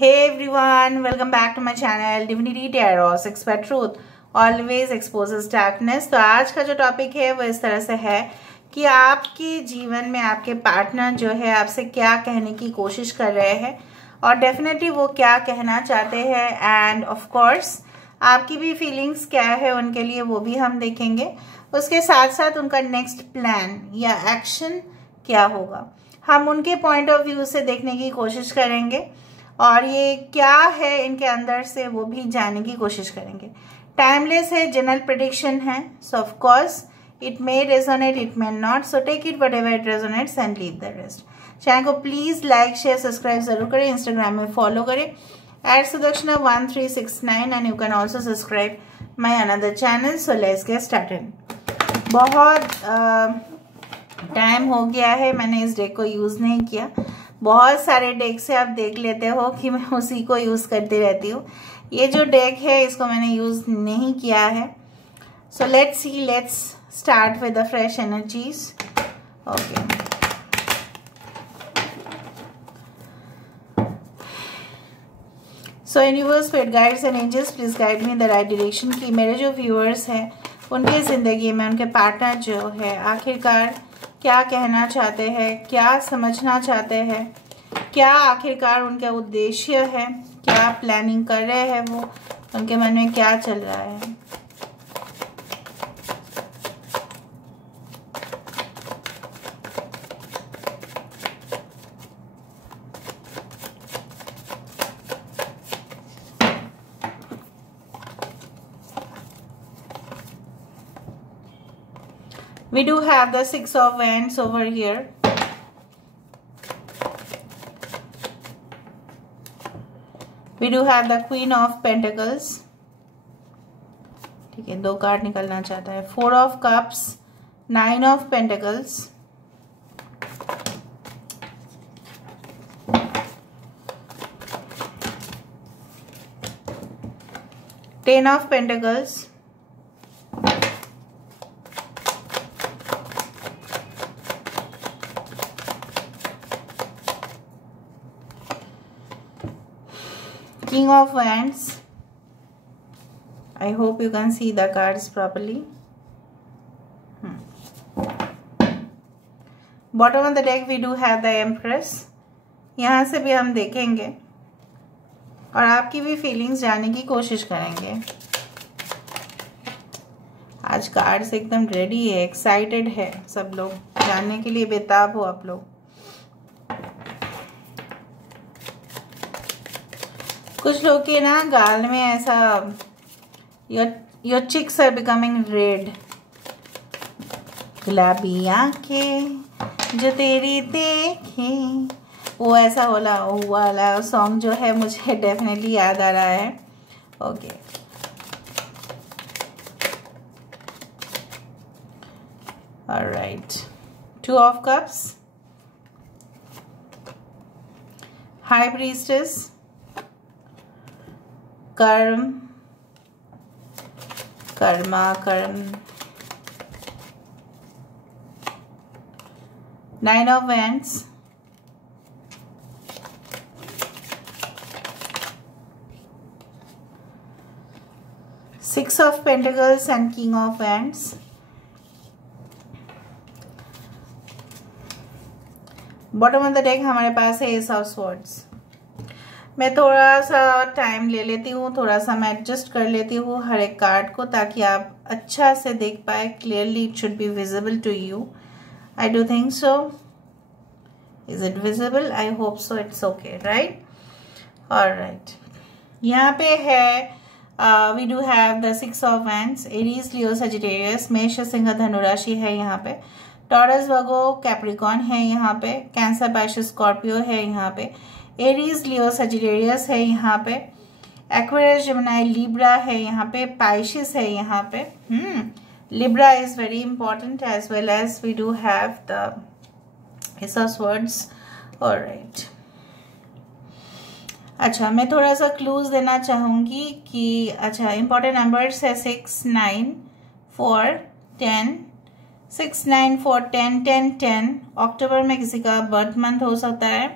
Hey everyone, welcome back to my channel Divinity Tarot, Expert Truth always exposes darkness। तो आज का जो topic है वो इस तरह से है कि आपके जीवन में आपके पार्टनर जो है आपसे क्या कहने की कोशिश कर रहे हैं और डेफिनेटली वो क्या कहना चाहते हैं, एंड ऑफ कोर्स आपकी भी फीलिंग्स क्या है उनके लिए वो भी हम देखेंगे। उसके साथ साथ उनका नेक्स्ट प्लान या एक्शन क्या होगा हम उनके पॉइंट ऑफ व्यू से देखने की कोशिश करेंगे और ये क्या है इनके अंदर से वो भी जानने की कोशिश करेंगे। टाइमलेस है, जनरल प्रेडिक्शन है, so of course it may resonate, it may not, so take it whatever it resonates and leave the rest. Channel को प्लीज लाइक शेयर सब्सक्राइब जरूर करें, इंस्टाग्राम में फॉलो करें @Sudakshana1369 and you can also subscribe my another channel. So let's get started. बहुत time हो गया है मैंने इस डेक को यूज नहीं किया। बहुत सारे डेक से आप देख लेते हो कि मैं उसी को यूज करती रहती हूँ। ये जो डेक है इसको मैंने यूज नहीं किया है। So let's see, let's start with the fresh energies. Okay, so universe, spirit guides and angels please guide me the right direction कि मेरे जो व्यूअर्स हैं उनकी जिंदगी में उनके पार्टनर जो है आखिरकार क्या कहना चाहते हैं, क्या समझना चाहते हैं, क्या आखिरकार उनका उद्देश्य है, क्या प्लानिंग कर रहे हैं, वो उनके मन में क्या चल रहा है। We do have the Six of Wands over here. We do have the Queen of Pentacles. ठीक है, दो कार्ड निकलना चाहता है। Four of Cups, Nine of Pentacles, Ten of Pentacles, King of Wands. I hope you can see the cards properly. Bottom of the deck we do have the Empress. यहाँ से भी हम देखेंगे और आपकी भी फीलिंग्स जानने की कोशिश करेंगे। आज कार्ड्स एकदम रेडी है, एक्साइटेड है, सब लोग जानने के लिए बेताब हो आप लोग। कुछ लोग के ना गाल में ऐसा your cheeks are becoming red, गुलाबी आंखें जो तेरी देखे, वो ऐसा वाला सॉन्ग जो है मुझे डेफिनेटली याद आ रहा है। Okay, alright, two of cups, high priestess, कर्म, कर्मा, कर्म, nine of wands, six of pentacles and king of wands. Bottom of the deck हमारे पास है एस ऑफ स्वॉर्ड्स। मैं थोड़ा सा टाइम ले लेती हूँ, थोड़ा सा मैं एडजस्ट कर लेती हूँ हर एक कार्ड को ताकि आप अच्छा से देख पाए clearly. It should be visible to you. I do think so. Is it visible? I hope so. It's okay, right? Alright, यहाँ पे है we do have the six of wands, Aries, Leo, Sagittarius, मेष, सिंह, धनु राशि है यहाँ पे, टॉरस, वर्गो, कैप्रिकॉर्न है यहाँ पे, कैंसर, पाइसेस, स्कॉर्पियो है यहाँ पे, एरीज, लियो, सजिटेरियस है यहाँ पे, एक्वेरियस, जेमिनी, लिब्रा है यहाँ पे, पाइसेस है यहाँ पे। Libra is very important as well as we do have the ace of swords. Alright, अच्छा मैं थोड़ा सा क्लूज देना चाहूंगी कि अच्छा इंपॉर्टेंट नंबर्स है 6, 9, 4, 10, 6, 9, 4, 10, 10, 10। अक्टूबर में किसी का बर्थ मंथ हो सकता है।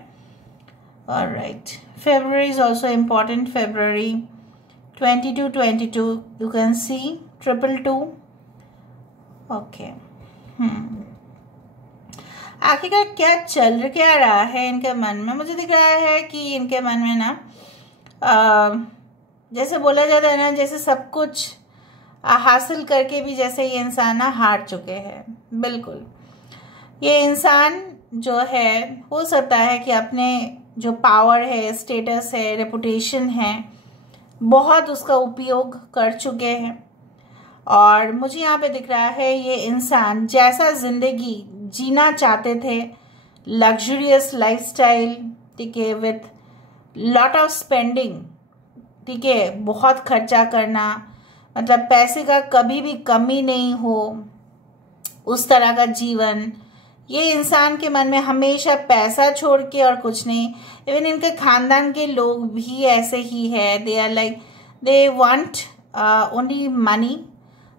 Alright, February is also important. February 22, you can see 222. Okay. आखिरकार क्या चल क्या रहा है इनके मन में? मुझे दिख रहा है कि इनके मन में ना जैसे बोला जाता है ना, जैसे सब कुछ हासिल करके भी जैसे ये इंसान ना हार चुके हैं। बिल्कुल, ये इंसान जो है हो सकता है कि अपने जो पावर है, स्टेटस है, रेपुटेशन है, बहुत उसका उपयोग कर चुके हैं। और मुझे यहाँ पे दिख रहा है ये इंसान जैसा जिंदगी जीना चाहते थे, लग्जरियस लाइफस्टाइल, ठीक है, विथ लॉट ऑफ स्पेंडिंग, ठीक है, बहुत खर्चा करना, मतलब पैसे का कभी भी कमी नहीं हो, उस तरह का जीवन। ये इंसान के मन में हमेशा पैसा छोड़ के और कुछ नहीं। इवन इनके खानदान के लोग भी ऐसे ही है। They are like they want only money,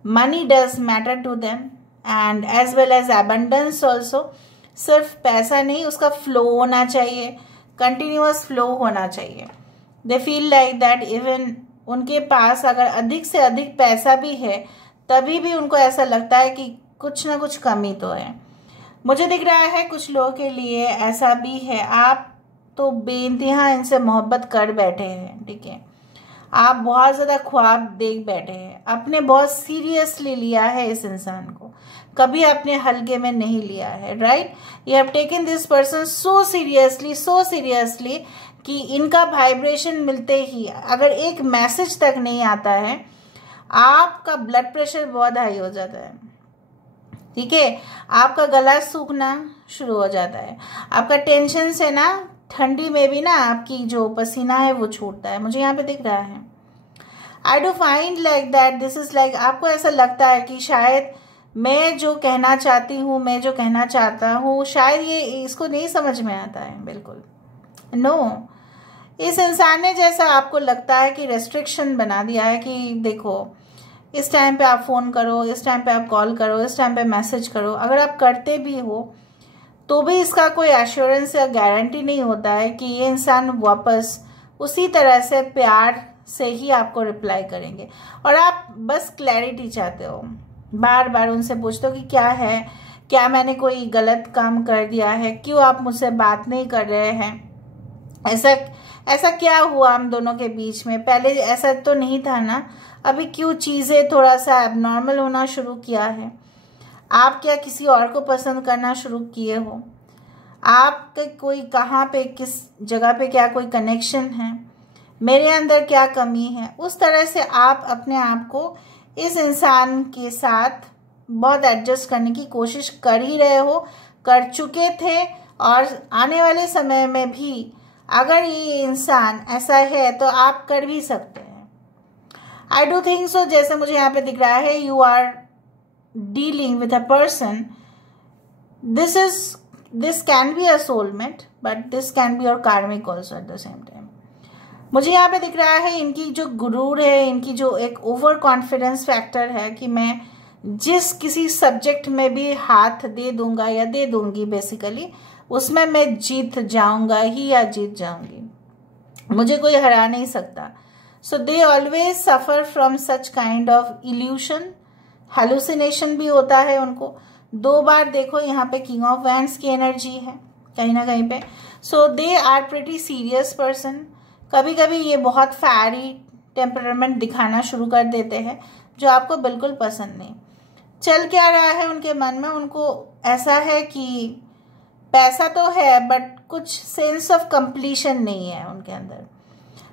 money does matter to them and as well as abundance also. सिर्फ पैसा नहीं, उसका फ्लो होना चाहिए, कंटिन्यूअस फ्लो होना चाहिए। They feel like that even उनके पास अगर अधिक से अधिक पैसा भी है तभी भी उनको ऐसा लगता है कि कुछ ना कुछ कमी तो है। मुझे दिख रहा है कुछ लोगों के लिए ऐसा भी है, आप तो बेइंतहा इनसे मोहब्बत कर बैठे हैं, ठीक है, आप बहुत ज़्यादा ख्वाब देख बैठे हैं, आपने बहुत सीरियसली लिया है इस इंसान को, कभी आपने हल्के में नहीं लिया है, right. You have taken this person so seriously कि इनका वाइब्रेशन मिलते ही अगर एक मैसेज तक नहीं आता है, आपका ब्लड प्रेशर बहुत हाई हो जाता है, ठीक है, आपका गला सूखना शुरू हो जाता है, आपका टेंशन से ना ठंडी में भी ना आपकी जो पसीना है वो छूटता है। मुझे यहाँ पे दिख रहा है। I do find like that this is like, आपको ऐसा लगता है कि शायद मैं जो कहना चाहती हूँ, मैं जो कहना चाहता हूँ, शायद ये इसको नहीं समझ में आता है। बिल्कुल नो, इस इंसान ने जैसा आपको लगता है कि रेस्ट्रिक्शन बना दिया है कि देखो इस टाइम पे आप फ़ोन करो, इस टाइम पे आप कॉल करो, इस टाइम पे मैसेज करो। अगर आप करते भी हो तो भी इसका कोई एश्योरेंस या गारंटी नहीं होता है कि ये इंसान वापस उसी तरह से प्यार से ही आपको रिप्लाई करेंगे। और आप बस क्लैरिटी चाहते हो, बार बार उनसे पूछते हो कि क्या है, क्या मैंने कोई गलत काम कर दिया है, क्यों आप मुझसे बात नहीं कर रहे हैं, ऐसा क्या हुआ हम दोनों के बीच में, पहले ऐसा तो नहीं था ना, अभी क्यों चीज़ें थोड़ा सा एबनॉर्मल होना शुरू किया है, आप क्या किसी और को पसंद करना शुरू किए हो, आपके कोई कहाँ पे किस जगह पे क्या कोई कनेक्शन है, मेरे अंदर क्या कमी है। उस तरह से आप अपने आप को इस इंसान के साथ बहुत एडजस्ट करने की कोशिश कर ही रहे हो, कर चुके थे, और आने वाले समय में भी अगर ये इंसान ऐसा है तो आप कर भी सकते हैं। आई डू थिंक सो, जैसे मुझे यहाँ पे दिख रहा है, you are dealing with a person, this can be a soulmate but this can be your karmic also at the same time. मुझे यहाँ पे दिख रहा है इनकी जो गुरूर है, इनकी जो एक ओवर कॉन्फिडेंस फैक्टर है कि मैं जिस किसी सब्जेक्ट में भी हाथ दे दूंगा या दे दूंगी, बेसिकली उसमें मैं जीत जाऊंगा ही या जीत जाऊंगी, मुझे कोई हरा नहीं सकता। So they always suffer from such kind of illusion, hallucination भी होता है उनको। 2 बार देखो यहाँ पे किंग ऑफ वैंड्स की एनर्जी है कहीं ना कहीं पे। So they are pretty serious person. कभी कभी ये बहुत फैरी टेम्परामेंट दिखाना शुरू कर देते हैं जो आपको बिल्कुल पसंद नहीं। चल क्या रहा है उनके मन में, उनको ऐसा है कि पैसा तो है बट कुछ सेंस ऑफ कंप्लीशन नहीं है उनके अंदर,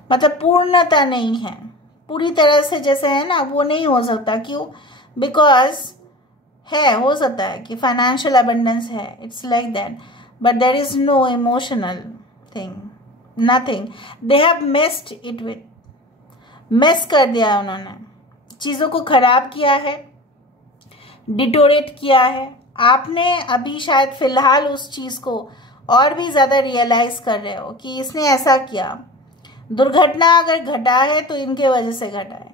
मतलब पूर्णता नहीं है, पूरी तरह से जैसे है ना वो नहीं हो सकता। क्यों? बिकॉज है, हो सकता है कि फाइनेंशियल अबंडेंस है, it's like that, but there is no emotional thing, nothing. They have missed it with, miss कर दिया उन्होंने, चीज़ों को खराब किया है, डिटोरेट किया है। आपने अभी शायद फिलहाल उस चीज़ को और भी ज़्यादा रियलाइज कर रहे हो कि इसने ऐसा किया। दुर्घटना अगर घटा है तो इनके वजह से घटा है,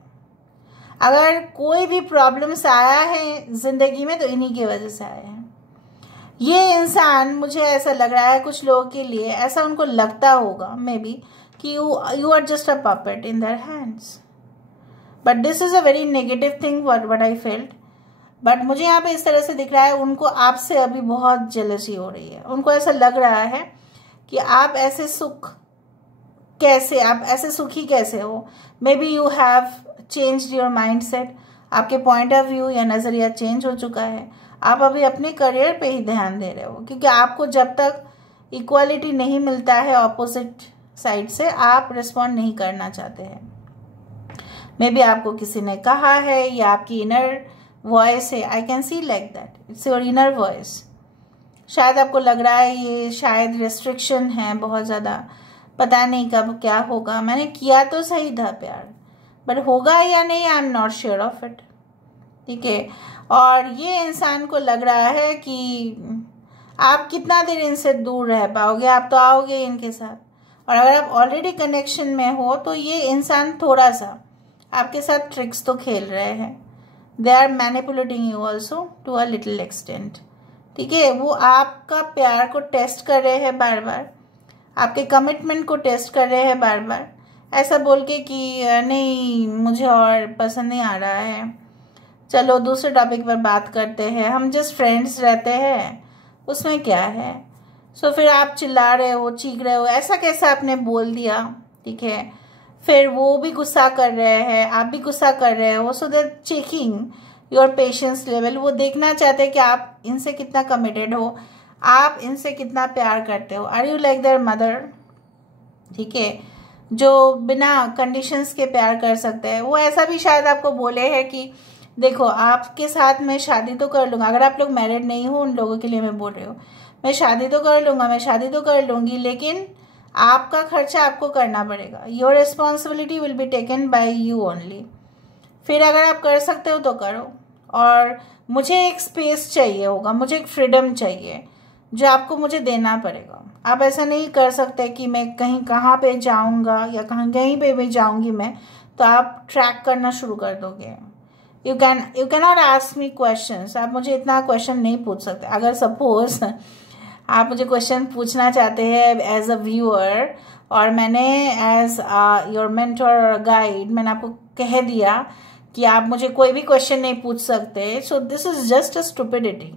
अगर कोई भी प्रॉब्लम्स आया है ज़िंदगी में तो इन्हीं की वजह से आया है। ये इंसान, मुझे ऐसा लग रहा है कुछ लोगों के लिए ऐसा उनको लगता होगा मे बी कि you are just a puppet in their hands. But this is a very negative thing what I felt. But मुझे यहाँ पे इस तरह से दिख रहा है उनको आपसे अभी बहुत जेलसी हो रही है. उनको ऐसा लग रहा है कि आप ऐसे सुखी कैसे हो. May be you have changed your mind set. आपके पॉइंट ऑफ व्यू या नज़रिया चेंज हो चुका है. आप अभी अपने करियर पे ही ध्यान दे रहे हो, क्योंकि आपको जब तक इक्वालिटी नहीं मिलता है ऑपोजिट साइड से, आप रिस्पॉन्ड नहीं करना चाहते हैं. मे बी आपको किसी ने कहा है या आपकी इनर वॉइस है. आई can see like that. It's your inner voice. शायद आपको लग रहा है ये शायद रेस्ट्रिक्शन है बहुत ज़्यादा, पता नहीं कब क्या होगा. मैंने किया तो सही था प्यार, बट होगा या नहीं आई am not sure of it. ठीक है. और ये इंसान को लग रहा है कि आप कितना देर इनसे दूर रह पाओगे. आप तो आओगे इनके साथ, और अगर आप ऑलरेडी कनेक्शन में हो तो ये इंसान थोड़ा सा आपके साथ ट्रिक्स तो खेल रहे हैं. They are manipulating you also to a little extent. ठीक है. वो आपका प्यार को टेस्ट कर रहे हैं बार बार, आपके कमिटमेंट को टेस्ट कर रहे हैं बार बार, ऐसा बोल के कि नहीं मुझे और पसंद नहीं आ रहा है, चलो दूसरे टॉपिक पर बात करते हैं, हम जस्ट फ्रेंड्स रहते हैं, उसमें क्या है. सो फिर आप चिल्ला रहे हो, चीख रहे हो, ऐसा कैसा आपने बोल दिया. ठीक है. फिर वो भी गुस्सा कर रहे हैं, आप भी गुस्सा कर रहे हो. सो दे चेकिंग योर पेशेंस लेवल. वो देखना चाहते हैं कि आप इनसे कितना कमिटेड हो, आप इनसे कितना प्यार करते हो. Are you like their mother. ठीक है. जो बिना कंडीशंस के प्यार कर सकते हैं. वो ऐसा भी शायद आपको बोले हैं कि देखो आपके साथ मैं शादी तो कर लूँगा, अगर आप लोग मैरिड नहीं हो उन लोगों के लिए मैं बोल रही हूँ, मैं शादी तो कर लूँगा, मैं शादी तो कर लूँगी, लेकिन आपका खर्चा आपको करना पड़ेगा. Your responsibility will be taken by you only. फिर अगर आप कर सकते हो तो करो, और मुझे एक स्पेस चाहिए होगा, मुझे एक फ्रीडम चाहिए जो आपको मुझे देना पड़ेगा. आप ऐसा नहीं कर सकते कि मैं कहीं कहाँ पे जाऊँगा या कहीं पे भी जाऊँगी मैं, तो आप ट्रैक करना शुरू कर दोगे. You can not ask me questions. आप मुझे इतना क्वेश्चन नहीं पूछ सकते. अगर सपोज आप मुझे क्वेश्चन पूछना चाहते हैं एज अ व्यूअर, और मैंने एज योर मेंटर और गाइड मैंने आपको कह दिया कि आप मुझे कोई भी क्वेश्चन नहीं पूछ सकते, so this is just a stupidity.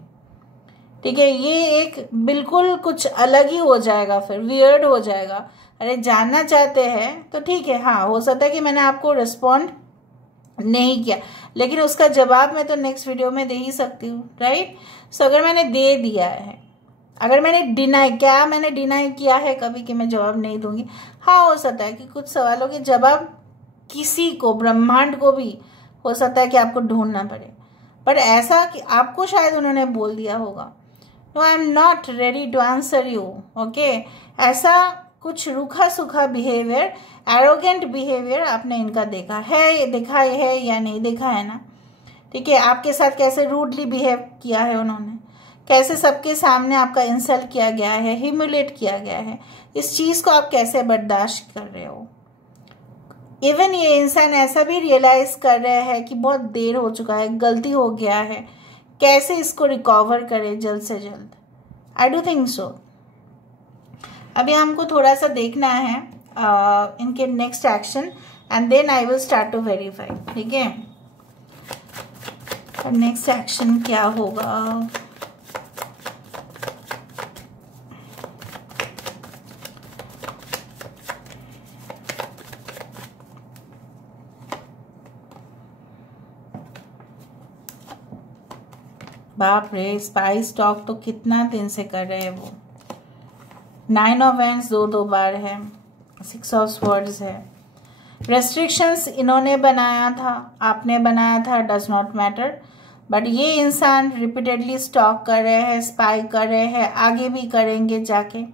ठीक है. ये एक बिल्कुल कुछ अलग ही हो जाएगा, फिर वियर्ड हो जाएगा. अरे जानना चाहते हैं तो ठीक है, हाँ हो सकता है कि मैंने आपको रिस्पॉन्ड नहीं किया, लेकिन उसका जवाब मैं तो नेक्स्ट वीडियो में दे ही सकती हूँ. राइट. सो अगर मैंने दे दिया है, अगर मैंने डिनाई किया है कभी कि मैं जवाब नहीं दूंगी. हाँ हो सकता है कि कुछ सवालों के जवाब किसी को, ब्रह्मांड को भी हो सकता है कि आपको ढूंढना पड़े, पर ऐसा कि आपको शायद उन्होंने बोल दिया होगा no I am not ready to answer you. Okay. ऐसा कुछ रूखा सूखा बिहेवियर, एरोगेंट बिहेवियर आपने इनका देखा है या नहीं देखा है ना. ठीक है. आपके साथ कैसे रूडली बिहेव किया है उन्होंने, कैसे सबके सामने आपका इंसल्ट किया गया है, ह्यूमिलेट किया गया है. इस चीज़ को आप कैसे बर्दाश्त कर रहे हो. इवन ये इंसान ऐसा भी रियलाइज कर रहे हैं कि बहुत देर हो चुका है, गलती हो गया है, कैसे इसको रिकवर करे जल्द से जल्द. I do think so. अभी हमको थोड़ा सा देखना है इनके next action, and then I will start to verify. ठीक है. नेक्स्ट एक्शन क्या होगा. बाप रे. स्पाइस टॉक तो कितना दिन से कर रहे हैं वो. 9 ऑफ वैंड्स दो बार है, 6 ऑफ स्वर्ड्स है. रेस्ट्रिक्शंस इन्होंने बनाया था, आपने बनाया था, डज नॉट मैटर. बट ये इंसान रिपीटेडली स्टॉक कर रहे हैं, स्पाई कर रहे हैं, आगे भी करेंगे जाके.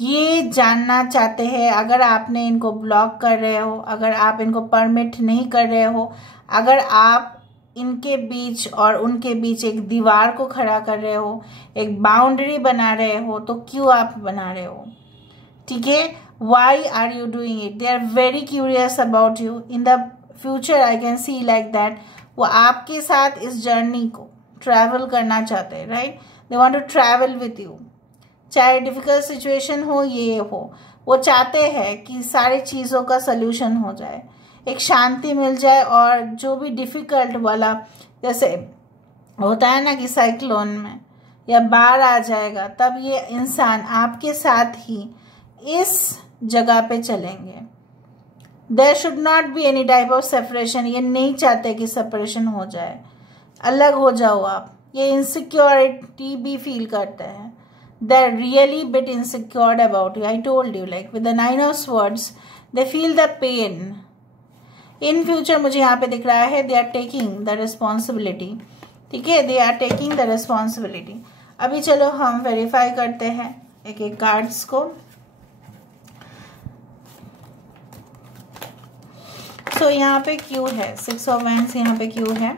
ये जानना चाहते हैं अगर आपने इनको ब्लॉक कर रहे हो, अगर आप इनको परमिट नहीं कर रहे हो, अगर आप इनके बीच और उनके बीच एक दीवार को खड़ा कर रहे हो, एक बाउंड्री बना रहे हो, तो क्यों आप बना रहे हो. ठीक है. Why are you doing it. They are very curious about you. In the future I can see like that. वो आपके साथ इस जर्नी को ट्रैवल करना चाहते हैं. Right. They want to travel with you. चाहे डिफिकल्ट सिचुएशन हो, ये हो, वो चाहते हैं कि सारी चीज़ों का सल्यूशन हो जाए, एक शांति मिल जाए, और जो भी डिफ़िकल्ट वाला जैसे होता है ना कि साइक्लोन में या बाढ़ आ जाएगा, तब ये इंसान आपके साथ ही इस जगह पे चलेंगे। There should not be any type of separation. ये नहीं चाहते कि सेपरेशन हो जाए, अलग हो जाओ आप। ये इनसिक्योरिटी भी फील करते हैं। They're really bit insecure about you. I told you, like with the 9 of Swords, they feel the pain. In future मुझे यहाँ पे दिख रहा है they are taking the responsibility. ठीक है, they are taking the responsibility. अभी चलो हम वेरीफाई करते हैं एक एक कार्ड्स को। So यहाँ पे क्यों है 6 of Wands, यहाँ पे क्यों है।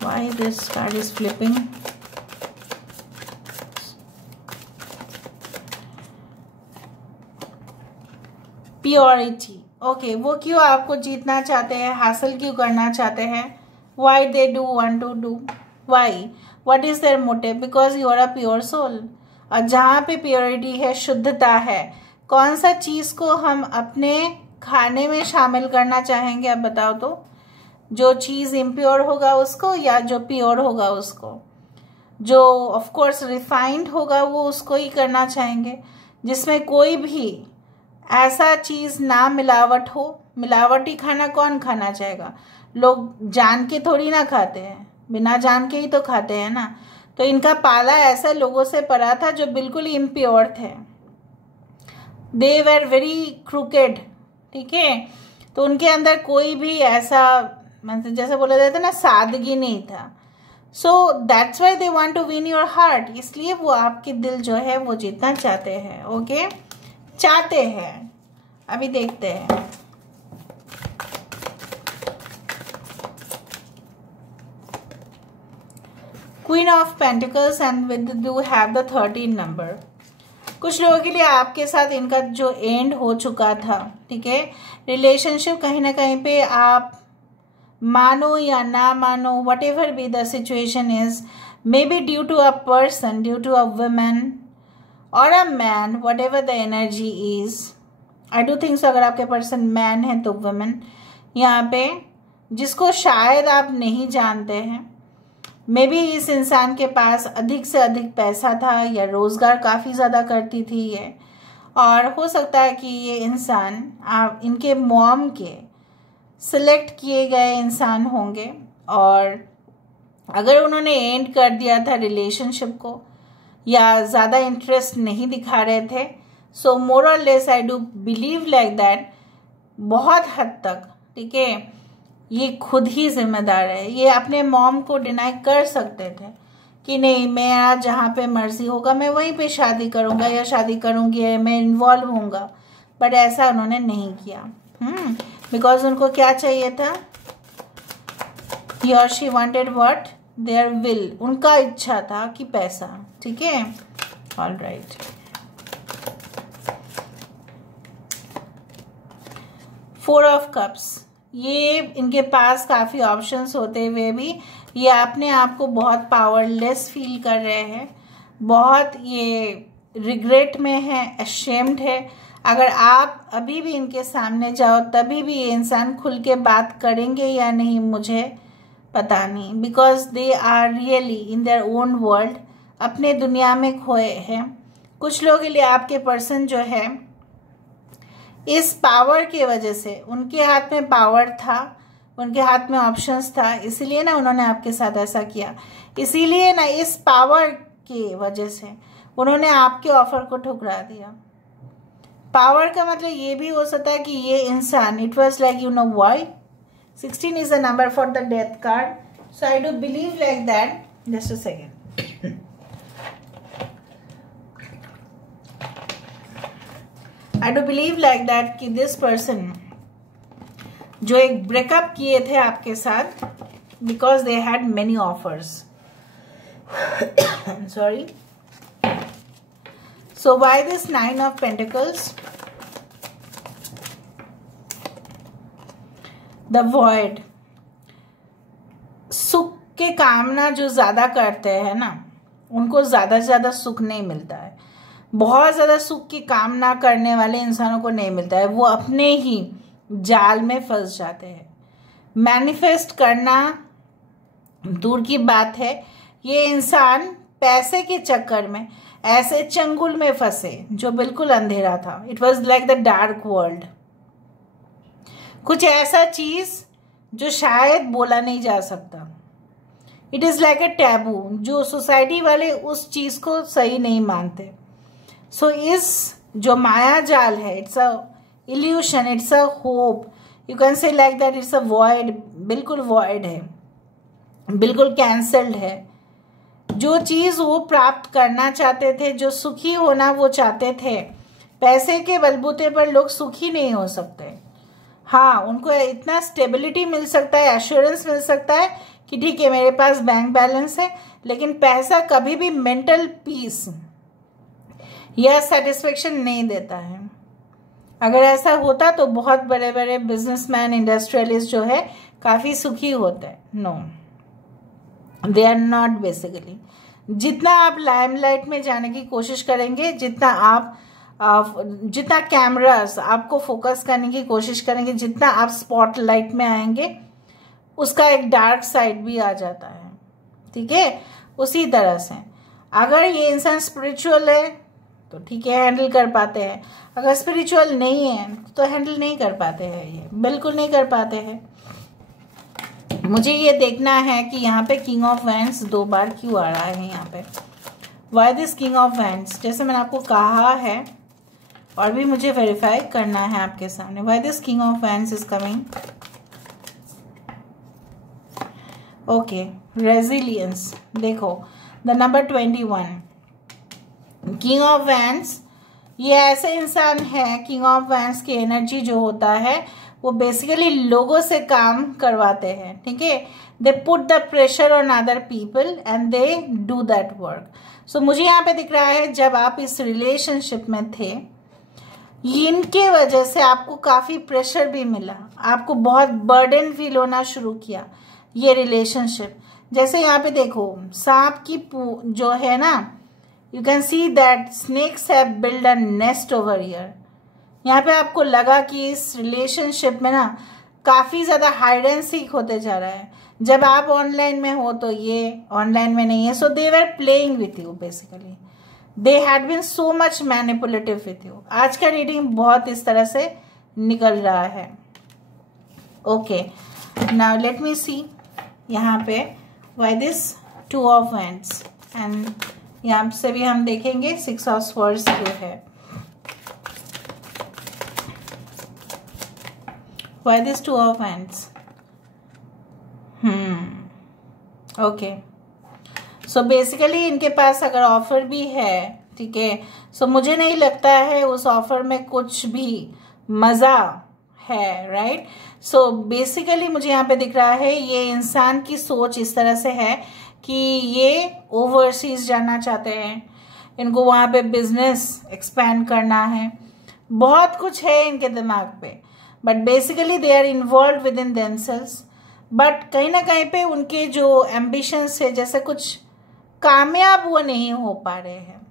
Why this card is flipping? Purity. Okay, वो क्यों आपको जीतना चाहते हैं, हासिल क्यों करना चाहते हैं? Why they do want to do? Why? What is their motive? Because you are a pure soul. और जहाँ पे प्योरिटी है, शुद्धता है, कौन सा चीज़ को हम अपने खाने में शामिल करना चाहेंगे, आप बताओ तो। जो चीज़ इम्प्योर होगा उसको, या जो प्योर होगा उसको? जो ऑफ कोर्स रिफाइंड होगा वो उसको ही करना चाहेंगे, जिसमें कोई भी ऐसा चीज़ ना मिलावट हो। मिलावटी खाना कौन खाना चाहेगा? लोग जान के थोड़ी ना खाते हैं, बिना जान के ही तो खाते हैं ना। तो इनका पाला ऐसा लोगों से पड़ा था जो बिल्कुल इम्प्योर थे। दे वर वेरी क्रूकेड। ठीक है, तो उनके अंदर कोई भी ऐसा, मतलब जैसे बोला जाता है ना, सादगी नहीं था। So that's why they want to win your heart. इसलिए वो आपके दिल जो है वो जीतना चाहते हैं। ओके, चाहते हैं। अभी देखते हैं। Queen of pentacles and with you have the 13 number. कुछ लोगों के लिए आपके साथ इनका जो एंड हो चुका था, ठीक है, रिलेशनशिप कहीं ना कहीं पे आप मानो या ना मानो, whatever be the situation is, maybe due to a person, due to a woman और a man, whatever the energy is. I do think so, अगर आपके पर्सन मैन है तो वुमेन यहाँ पे, जिसको शायद आप नहीं जानते हैं। मे बी इस इंसान के पास अधिक से अधिक पैसा था या रोज़गार काफ़ी ज़्यादा करती थी ये, और हो सकता है कि ये इंसान आप इनके मॉम के सिलेक्ट किए गए इंसान होंगे, और अगर उन्होंने एंड कर दिया था रिलेशनशिप को या ज़्यादा इंटरेस्ट नहीं दिखा रहे थे, सो मोर और less I do believe like that बहुत हद तक, ठीक है, ये खुद ही जिम्मेदार है। ये अपने मॉम को डिनाई कर सकते थे कि नहीं, मैं आज जहाँ पे मर्जी होगा मैं वहीं पे शादी करूँगा या शादी करूँगी, मैं इन्वॉल्व होऊंगा, बट ऐसा उन्होंने नहीं किया। बिकॉज उनको क्या चाहिए था, ही और she wanted what, there will, उनका इच्छा था कि पैसा। ठीक है, all right. Four of cups, ये इनके पास काफ़ी ऑप्शंस होते हुए भी ये अपने आप को बहुत पावरलेस फील कर रहे हैं, बहुत ये रिग्रेट में है, अशेम्ड है। अगर आप अभी भी इनके सामने जाओ तभी भी ये इंसान खुल के बात करेंगे या नहीं मुझे पता नहीं, because they are really in their own world, अपने दुनिया में खोए हैं। कुछ लोगों के लिए आपके पर्सन जो है, इस पावर की वजह से, उनके हाथ में पावर था, उनके हाथ में ऑप्शंस था, इसीलिए ना उन्होंने आपके साथ ऐसा किया। इसीलिए ना इस पावर की वजह से उन्होंने आपके ऑफर को ठुकरा दिया। पावर का मतलब ये भी हो सकता है कि ये इंसान, it was like you know why, 16 is the number for the death card, so I do believe like that. Just a second. I do believe like that कि this person जो एक ब्रेकअप किए थे आपके साथ, because they had many offers. I'm sorry. So why this 9 of Pentacles? The void. सुख के कामना जो ज्यादा करते हैं ना, उनको ज़्यादा से ज़्यादा सुख नहीं मिलता है। बहुत ज़्यादा सुख की कामना करने वाले इंसानों को नहीं मिलता है, वो अपने ही जाल में फंस जाते हैं। मैनिफेस्ट करना दूर की बात है, ये इंसान पैसे के चक्कर में ऐसे चंगुल में फंसे जो बिल्कुल अंधेरा था। It was like the dark world, कुछ ऐसा चीज जो शायद बोला नहीं जा सकता। It is like a taboo, जो सोसाइटी वाले उस चीज को सही नहीं मानते। सो इस जो माया जाल है, it's a evolution, it's a hope, you can say like that, it's a void, बिल्कुल वॉइड है, बिल्कुल कैंसल्ड है। जो चीज वो प्राप्त करना चाहते थे, जो सुखी होना वो चाहते थे, पैसे के बलबूते पर लोग सुखी नहीं हो सकते। हाँ, उनको इतना स्टेबिलिटी मिल सकता है, एश्योरेंस मिल सकता है कि ठीक है मेरे पास बैंक बैलेंस है, लेकिन पैसा कभी भी मेंटल पीस या सेटिस्फेक्शन नहीं देता है। अगर ऐसा होता तो बहुत बड़े बड़े बिजनेसमैन, इंडस्ट्रियलिस्ट जो है काफी सुखी होते हैं। No, they are not basically. जितना आप लाइमलाइट में जाने की कोशिश करेंगे, जितना कैमरास आपको फोकस करने की कोशिश करेंगे, जितना आप स्पॉटलाइट में आएंगे, उसका एक डार्क साइड भी आ जाता है। ठीक है, उसी तरह से अगर ये इंसान स्पिरिचुअल है तो ठीक है, हैंडल कर पाते हैं। अगर स्पिरिचुअल नहीं है तो हैंडल नहीं कर पाते हैं, ये बिल्कुल नहीं कर पाते हैं। मुझे ये देखना है कि यहाँ पे किंग ऑफ वैंड्स 2 बार क्यों आ रहा है यहाँ पे। Y this king of wands, जैसे मैंने आपको कहा है और भी मुझे वेरीफाई करना है आपके सामने। Why this king of wands is coming. Okay, resilience, देखो the number 21, king of wands, ये ऐसे इंसान है, किंग ऑफ वैंड्स की एनर्जी जो होता है वो बेसिकली लोगों से काम करवाते हैं। ठीक है, they put the pressure on other people and they do that work. So मुझे यहाँ पे दिख रहा है जब आप इस रिलेशनशिप में थे, इनके वजह से आपको काफी प्रेशर भी मिला, आपको बहुत बर्डन फील होना शुरू किया ये रिलेशनशिप। जैसे यहाँ पे देखो सांप की जो है ना, you can see that snakes have build a nest over here. यहाँ पे आपको लगा कि इस रिलेशनशिप में ना काफी ज्यादा हाइड एंड सीक होते जा रहा है। जब आप ऑनलाइन में हो तो ये ऑनलाइन में नहीं है। So they were playing with you, basically they had been so much manipulative with you. आज का रीडिंग बहुत इस तरह से निकल रहा है। ओके, नाउ लेट मी सी यहाँ पे why this 2 of wands, and यहाँ से भी हम देखेंगे 6 ऑफ स्वॉर्ड्स जो है। Why this 2 of wands. Okay, so basically इनके पास अगर ऑफर भी है, ठीक है, सो मुझे नहीं लगता है उस ऑफर में कुछ भी मजा है, राइट। सो बेसिकली मुझे यहाँ पे दिख रहा है ये इंसान की सोच इस तरह से है कि ये ओवरसीज जाना चाहते हैं, इनको वहां पे बिजनेस एक्सपैंड करना है, बहुत कुछ है इनके दिमाग पे, but basically they are involve with in themselves. But कहीं ना कहीं पे उनके जो एम्बिशंस है, जैसे कुछ कामयाब वो नहीं हो पा रहे हैं,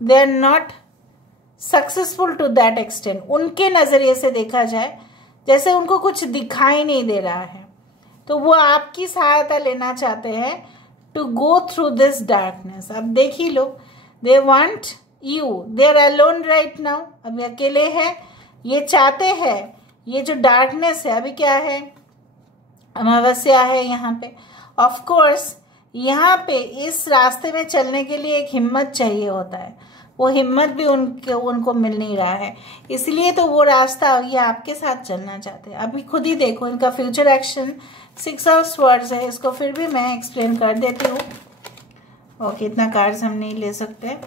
they are not successful to that extent. उनके नजरिए से देखा जाए जैसे उनको कुछ दिखाई नहीं दे रहा है, तो वो आपकी सहायता लेना चाहते हैं to go through this darkness. अब देख ही लो, they want you, they are alone right now, अभी अकेले हैं, ये चाहते हैं ये जो डार्कनेस है, अभी क्या है, अमावस्या है यहाँ पे। ऑफ कोर्स यहाँ पे इस रास्ते में चलने के लिए एक हिम्मत चाहिए होता है, वो हिम्मत भी उनको मिल नहीं रहा है, इसलिए तो वो रास्ता ये आपके साथ चलना चाहते हैं। अभी खुद ही देखो इनका फ्यूचर एक्शन 6 ऑफ स्वॉर्ड्स है, इसको फिर भी मैं एक्सप्लेन कर देती हूँ। ओके, इतना कार्ड्स हम नहीं ले सकते,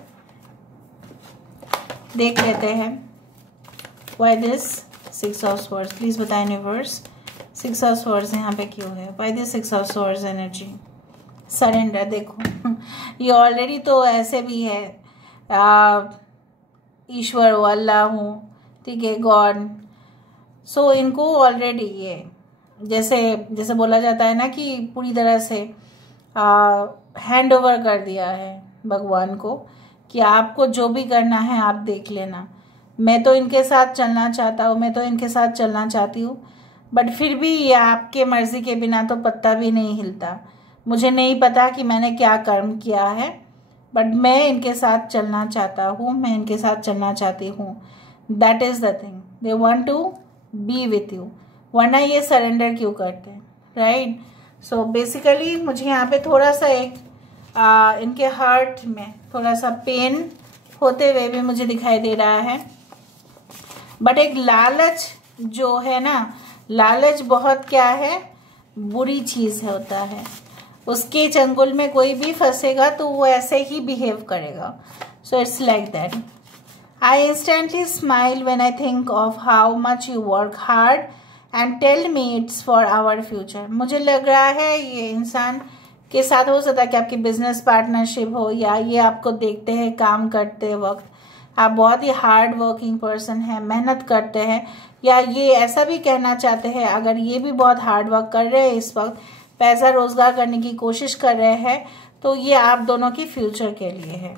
देख लेते हैं। Why this 6 of swords, please बताएं यूनिवर्स 6 ऑफ स्वॉर्ड्स यहाँ पे क्यों है। Why this 6 of swords energy, surrender. देखो ये ऑलरेडी तो ऐसे भी है, ईश्वर हो, अल्लाह हो, ठीक है, गॉड। सो इनको ऑलरेडी ये जैसे बोला जाता है ना कि पूरी तरह से हैंड ओवर कर दिया है, भगवान को कि आपको जो भी करना है आप देख लेना, मैं तो इनके साथ चलना चाहता हूँ, मैं तो इनके साथ चलना चाहती हूँ, बट फिर भी ये आपके मर्जी के बिना तो पत्ता भी नहीं हिलता। मुझे नहीं पता कि मैंने क्या कर्म किया है, बट मैं इनके साथ चलना चाहता हूँ, मैं इनके साथ चलना चाहती हूँ। That is the thing, they want to be with you, वरना ये सरेंडर क्यों करते हैं, राइट। सो बेसिकली मुझे यहाँ पे थोड़ा सा एक इनके हार्ट में थोड़ा सा पेन होते हुए भी मुझे दिखाई दे रहा है, बट एक लालच जो है ना, लालच बहुत क्या है, बुरी चीज़ होता है। उसके चंगुल में कोई भी फंसेगा तो वो ऐसे ही बिहेव करेगा। So it's like that. I instantly smile when I think of how much you work hard and tell me it's for our future. मुझे लग रहा है ये इंसान के साथ हो सकता है कि आपकी बिजनेस पार्टनरशिप हो, या ये आपको देखते हैं काम करते वक्त आप बहुत ही हार्ड वर्किंग पर्सन हैं, मेहनत करते हैं, या ये ऐसा भी कहना चाहते हैं अगर ये भी बहुत हार्ड वर्क कर रहे हैं, इस वक्त पैसा रोजगार करने की कोशिश कर रहे हैं, तो ये आप दोनों की फ्यूचर के लिए है।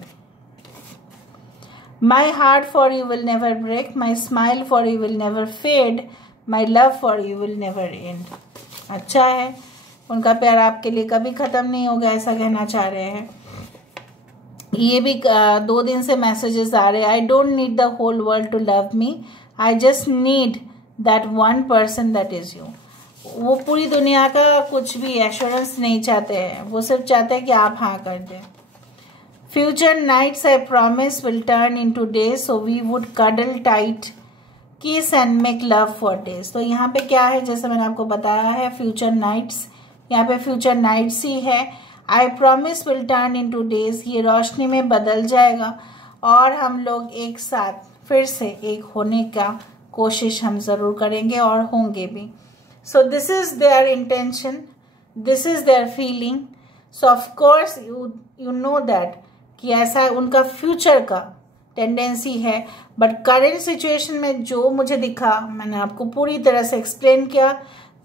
My heart for you will never break, my smile for you will never fade, my love for you will never end. अच्छा है, उनका प्यार आपके लिए कभी खत्म नहीं होगा, ऐसा कहना चाह रहे हैं। ये भी 2 दिन से मैसेजेस आ रहे हैं, I don't need the whole world to love me, I just need that one person that is you. वो पूरी दुनिया का कुछ भी एश्योरेंस नहीं चाहते हैं, वो सिर्फ चाहते हैं कि आप हाँ कर दें। Future nights I promise will turn into days, so we would cuddle tight kiss and make love for days. तो यहाँ पे क्या है, जैसे मैंने आपको बताया है, फ्यूचर नाइट्स, यहाँ पे फ्यूचर नाइट्स ही है। आई promise will turn into days, ये रोशनी में बदल जाएगा और हम लोग एक साथ फिर से एक होने का कोशिश हम ज़रूर करेंगे और होंगे भी। So this is their intention, this is their feeling. So of course you know that कि ऐसा उनका फ्यूचर का टेंडेंसी है, बट करेंट सिचुएशन में जो मुझे दिखा मैंने आपको पूरी तरह से एक्सप्लेन किया,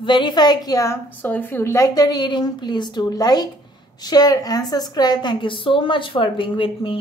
वेरीफाई किया। So if you like the reading, please do like, share and subscribe. Thank you so much for being with me.